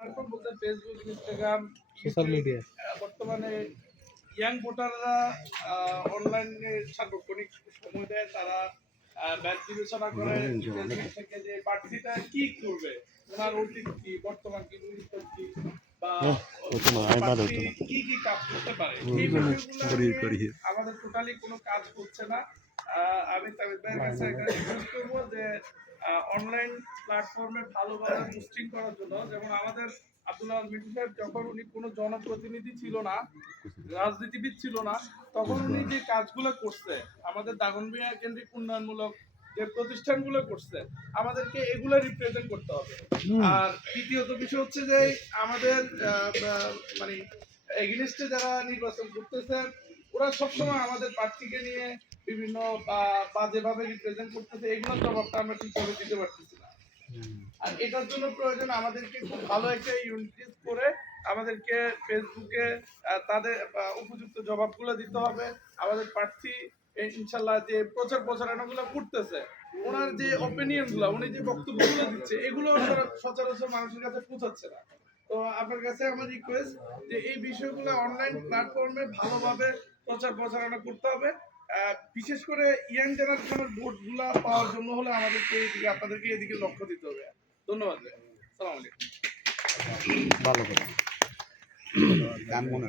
Platform বলতে Facebook, Instagram, social media বর্তমানে young ভোটাররা অনলাইনে সার্বক্ষণিক সময় দেয়। তারা ব্যাচ বিবেচনা করে ফেসবুক থেকে যে প্রার্থীটা কি করবে, ওনার অতীত কি, বর্তমান কি, ভবিষ্যৎ কি, বা প্রার্থী কি কি কাজ করতে পারে, এই বিষয়গুলো আমাদের টোটালি কোনো কাজ করছে না। আমি তাদের কাছে একটা রিকোয়েস্ট করবো যে অনলাইন প্ল্যাটফর্মে ভালোভাবে পোস্টিং করার জন্য, যেমন আমাদের আব্দুল্লাহ মিন্টু সাহেব যখন উনি কোনো জনপ্রতিনিধি ছিল না, রাজনীতিবিদ ছিল না, তখন উনি যে কাজগুলো করছে, আমাদের দাগনভূঞা কেন্দ্রিক উন্নয়নমূলক যে প্রতিষ্ঠানগুলো করছে, আমাদেরকে এগুলো রিপ্রেজেন্ট করতে হবে। আর দ্বিতীয়ত বিষয় হচ্ছে যে আমাদের মানে এগেইনস্টে যারা নির্বাচন করতেছে, ওরা সবসময় আমাদের প্রার্থীকে নিয়ে বিভিন্ন বাজেভাবে রিপ্রেজেন্ট করতেছে, এগুলোর জবাবটা আমরা ঠিকভাবে দিতে পারতেছি না। আর এটার জন্য প্রয়োজন আমাদেরকে খুব ভালো একটা ইউনিট করে আমাদেরকে ফেসবুকে তাদের উপযুক্ত জবাবগুলো দিতে হবে। আমাদের প্রার্থী ইনশাল্লাহ যে প্রচার প্রচারণাগুলো করতেছে, ওনার যে অপিনিয়ন গুলো, উনি যে বক্তব্যগুলো দিচ্ছে, এগুলো সচরাচর মানুষের কাছে পৌঁছাচ্ছে না। তো আপনার কাছে আমার রিকোয়েস্ট যে এই বিষয়গুলো অনলাইন প্ল্যাটফর্মে ভালোভাবে প্রচার প্রচারণা করতে হবে। বিশেষ করে ইয়াং জেনারেশনের ভোটগুলো পাওয়ার জন্য হলে আমাদেরকে এইদিকে, আপনাদেরকে এদিকে লক্ষ্য দিতে হবে। ধন্যবাদ। সালাম আলাইকুম। ভালো কথা গান মনে